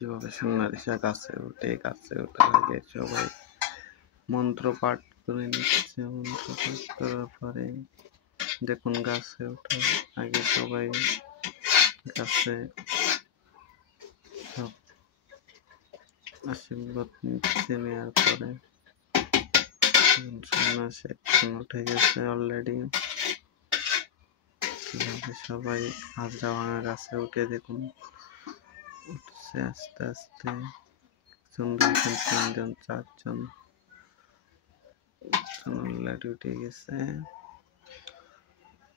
কিভাবে সন্ন্যাসীরা গাছে ওঠার আগে সবাই মন্ত্র পাঠ করে নিচ্ছে। মন্ত্র পাঠ করার পরে দেখুন গাছে ওঠার আগে সবাই গাছে সব আশীর্বাদ নিচ্ছে। নেওয়ার পরে সন্ন্যাসী একজন উঠে গেছে অলরেডি। কিভাবে সবাই হাজরা ভাঙা গাছে উঠে দেখুন উঠছে আস্তে আস্তে। একজন, দুইজন, তিনজন, চারজন অলরেডি উঠে গেছে।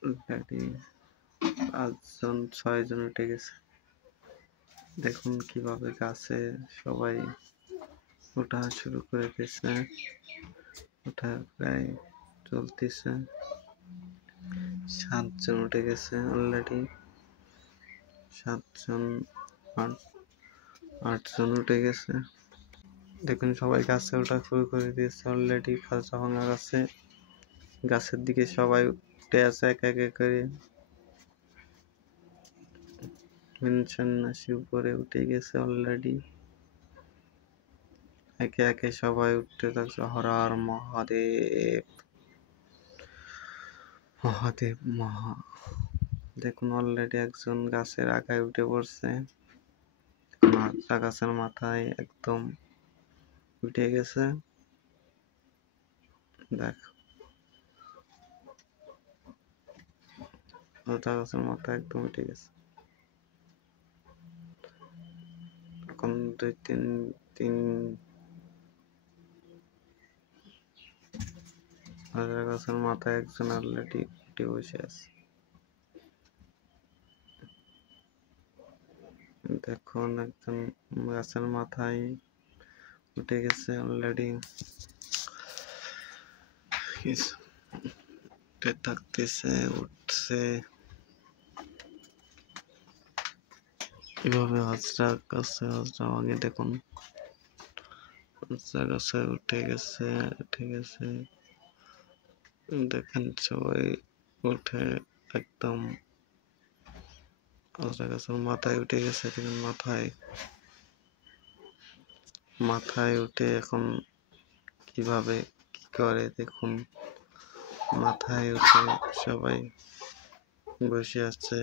অলরেডি 5 জন 6 জন উঠে গেছে। দেখুন কিভাবে গাছে সবাই ওঠা শুরু করে দিয়েছে। ওঠা প্রায় চলতেছে। 7 জন উঠে গেছে অলরেডি। 7 জন, 8 জন উঠে গেছে। দেখুন সবাই গাছে ওঠা শুরু করে দিয়েছে অলরেডি। খাজা ভাঙা গাছের দিকে সবাই উঠে আছে এক এক করে। সন্ন্যাসী উপরে উঠে গেছে অলরেডি। একে একে সবাই উঠতে থাকছে। হর হর মহাদেব, মহাদেব মহা। দেখুন অলরেডি একজন গাছের আগায় উঠে পড়ছে। গাছের মাথায় একদম উঠে গেছে। দেখ গাছের মাথায় একদম উঠে গেছে। এখন 2 3 গাছের মাথায় একজন অলরেডি উঠে বসে আছে। দেখুন একজন গাছের মাথায় উঠে গেছে অলরেডি। উঠে থাকতেছে, উঠছে। এভাবে হাজরা ভাঙে দেখুন। হাজরা গাছে উঠে গেছে। দেখেন সবাই উঠে একদম হাজরা গাছের মাথায় উঠে গেছে। দেখুন মাথায় উঠে এখন কিভাবে কি করে দেখুন। মাথায় উঠে সবাই বসে আছে।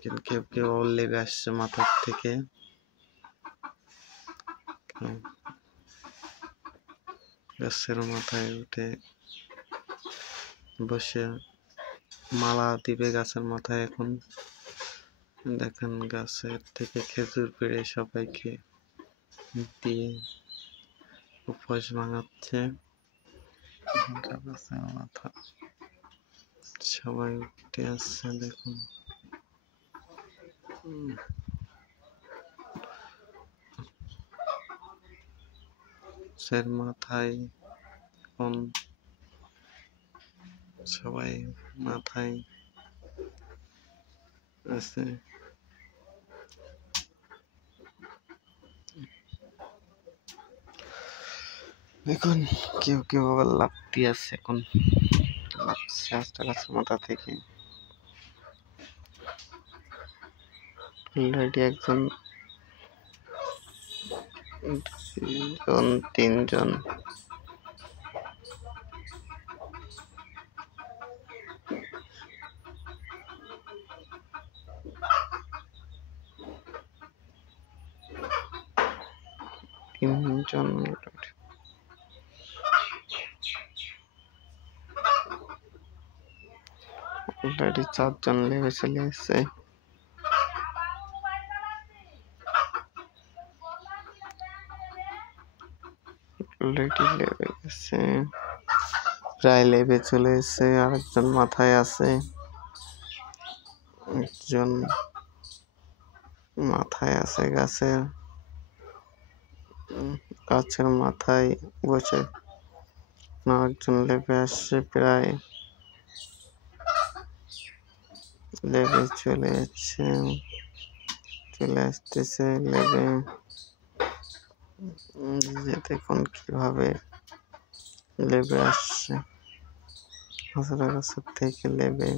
কেউ কেউ লেগে আসছে মাথার থেকে। গাছের মাথায় উঠে বসে মালা দিবে গাছের মাথায়। এখন দেখেন গাছের থেকে খেজুর পেড়ে সবাইকে দিয়ে উপবাস ভাঙাচ্ছে। গাছের মাথা সবাই উঠে আসছে দেখুন। গাছের মাথায় এখন সবাই মাথায় আছে। দেখুন কেউ কেউ আবার লাফতে আছে। এখন লাগছে আস্তে গাছের মাথা থেকে। অলরেডি একজন, 2 জন, 3 জন অলরেডি 4 জন লেগে চলে এসছে। অলরেডি লেবে গেছে, প্রায় লেবে চলে এসছে। আরেকজন মাথায় আছে, একজন মাথায় আছে গাছের মাথায় বসে। আরেকজন লেবে আসছে, প্রায় লেবে চলে আসতেছে লেবে। দেখুন কিভাবে লেবে আসছে। হাজরা গাছের থেকে লেবে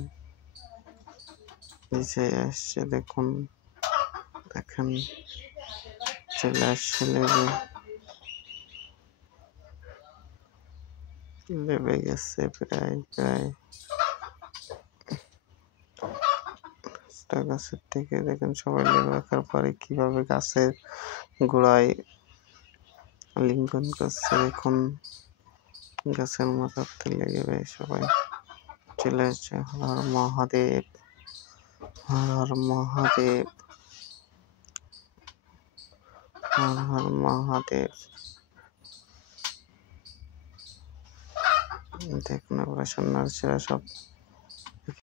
নিচে আসছে দেখুন। দেখেন চলে আসছে লেবে গেছে প্রায় গাছের থেকে দেখেন সবাই লেবে রাখার পরে কিভাবে গাছের গোড়ায় লিঙ্গন করছে। দেখুন গাছের মাথাতে লেগে সবাই চলে আসছে। হর মহাদেব, হর মহাদেব, হর মহাদেব। দেখুন এবার সন্ন্যাসীরা সব